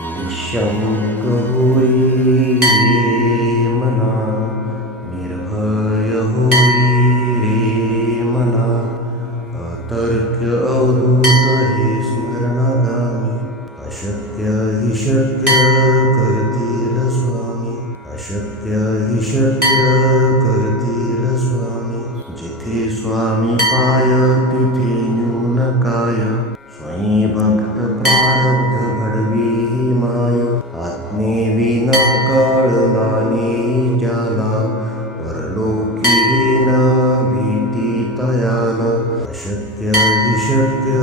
निःशङ्क होई रे मना, निर्भय होई रे मना, अतर्क्य अवधूत हे स्मरणागामी, अशक्य हि शक्य करतील स्वामी, अशक्य हि शक्य करतील स्वामी. जिथे स्वामी पाय तिथे न्यून काय, स्वयं भक्त प्रारब्ध घडवी ही माय. आत्मेविना कळला नाही ज्याला, परलोकी न भीती तयाला. अशक्य हि शक्य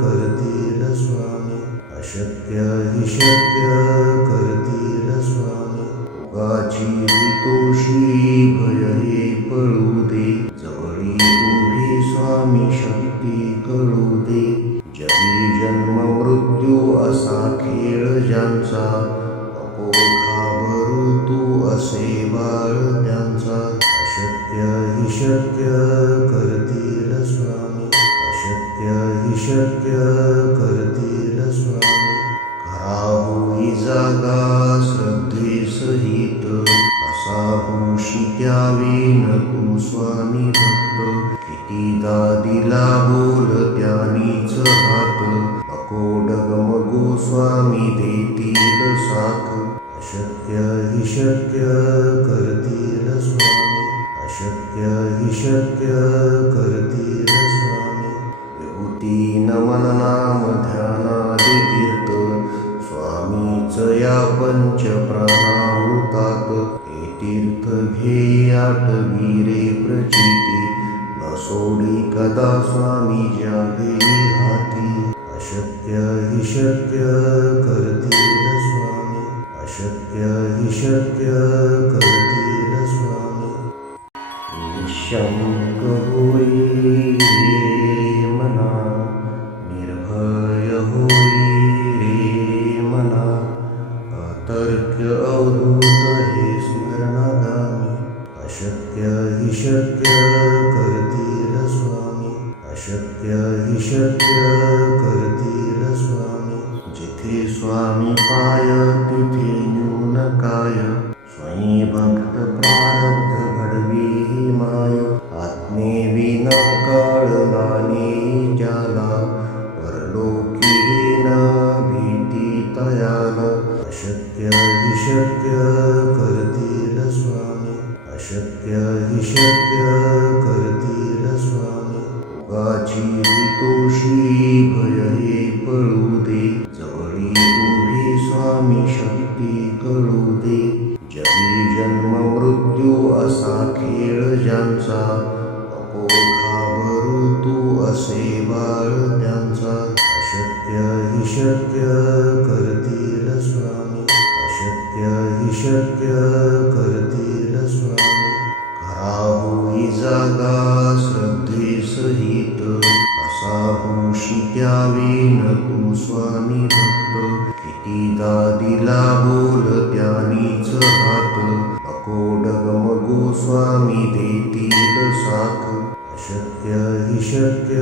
करतील स्वामी, अशक्य हि शक्य करतील स्वामी. उगाची तोषी भय हे पळू दे, जवळी उभी स्वामी शक्ती कळू दे. जगी जन्म मृत्यू असा खेळ ज्यांचा, नको घाबरू तू असे बाळ त्यांचा. अशक्य हि शक्य करतील स्वामी, अशक्य हि शक्य करतील स्वामी. खरा होई जागा श्रद्धे सहित, असा होशी द्यावी न तू स्वामी भक्त. कितीदा दिला बोल त्यानीच हात, नको डगमगू स्वामी देतील साथ. अशक्य हि शक्य करतील स्वामी, अशक्य हि शक्य करतील स्वामी. विभूती नमन नाम ध्यानादि तीर्थ, स्वामीच या पंच प्राणामृतात. हे तीर्थ घेई आठवी रे प्रचिती, न सोडी कदा स्वामी ज्या घेई हाती. अशक्य हि शक्य करतील स्वामी, अशक्य हि शक्य करतील स्वामी. निःशङ्क होई रे मना, निर्भय होई रे मना, अतर्क्य अवधूत हे स्मरणागामी. अशक्य हि शक्य करतील स्वामी, अशक्य हि शक्य करतील स्वामी. जिथे स्वामी पाय तिथे न्यून काय, स्वयं भक्त प्रारब्ध घडवी ही माय. आत्मेविना कळला नाही ज्याला, परलोकी न भीती तयाला. अशक्य हि शक्य करतील स्वामी, अशक्य हि शक्य करतील स्वामी. उगाची तोषी भय हे पळू दे, जवळी उभी स्वामी शक्ती कळू दे. जगी जन्म मृत्यू असा खेळ ज्यांचा, नको घाबरू तू असे बाळ त्यांचा. अशक्य हि शक्य करतील स्वामी, अशक्य हि शक्य करतील स्वामी. खरा होई जागा श्रद्धे सहित, असा होशी द्यावी न तू स्वामी भक्त. कितीदा दिला बोल त्यानीच हात, नको डगमगू स्वामी देतील साथ. अशक्य हि शक्य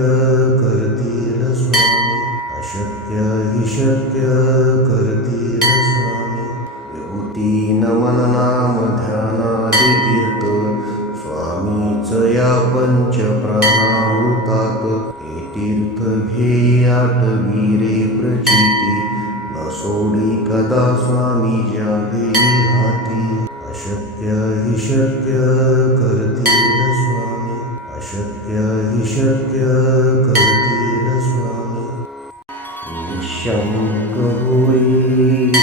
करतील स्वामी, अशक्य हि शक्य करतील स्वामी. विभूती नमन नाम ध्यानादि तीर्थ, स्वामीच या पंच प्राणामृतात. हे तीर्थ घेई आठवी रे प्रचिती, न सोडी कदा स्वामी ज्या घेई हाती. अशक्य हि शक्य करतील स्वामी, अशक्य हि शक्य करतील स्वामी. निःशङ्क होई रे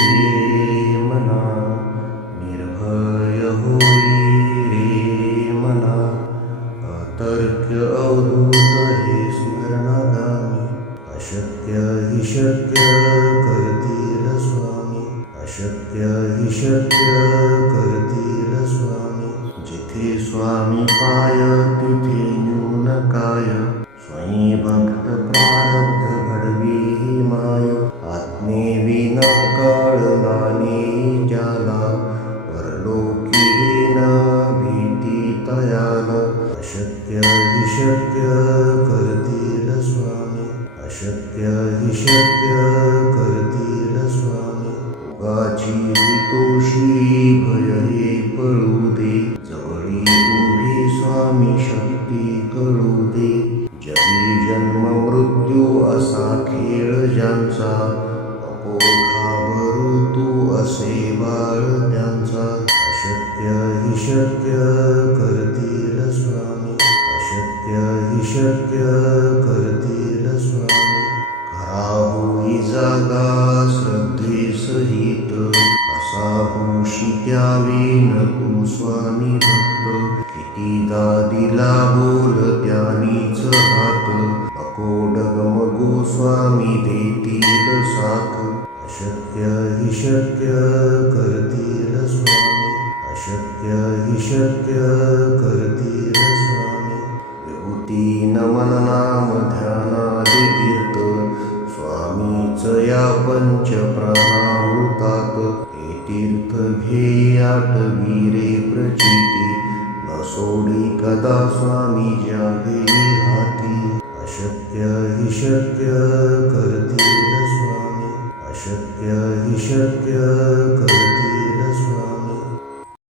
मना, निर्भय होई रे मना, अतर्क्य अवधूत हे स्मरणागामी. अशक्य हि शक्य करतील स्वामी, अशक्य हि शक्य करतील स्वामी. जिथे स्वामी पाय तिथे न्यून काय, स्वयं भक्त प्रारब्ध घडवी ही माय. आत्मेविना कळला नाही ज्याला, परलोकी न भीती तयाला. अशक्य हि शक्य करतील स्वामी, अशक्य हि शक्य करतील स्वामी. रोगाची भीतोशी भय हे पळू दे, जवळी उभी स्वामी शक्ती कळू दे. जगी जन्म मृत्यू असा खेळ ज्यांचा, नको घाबरू तू असे बाळ त्यांचा. अशक्य हि शक्य करतील स्वामी, अशक्य हि शक्य करतील स्वामी. खरा होई जागा श्रद्धेसहित, असा होशी त्यावेन तू स्वामी भक्त. कितीदा दिला बोल त्यानीच हात, नको डगमगू स्वामी देतील साथ. अशक्य हि शक्य करतील स्वामी, अशक्य हि शक्य करतील स्वामी. विभूती नमन नाम ध्यानादि तीर्थ, स्वामीच या पंच प्राणामृतात. हे तीर्थ घे आठवी रे प्रचिती, न सोडी कदा स्वामी जागे हाती. अशक्य हि शक्य करतील स्वामी, अशक्य हि शक्य करतील स्वामी.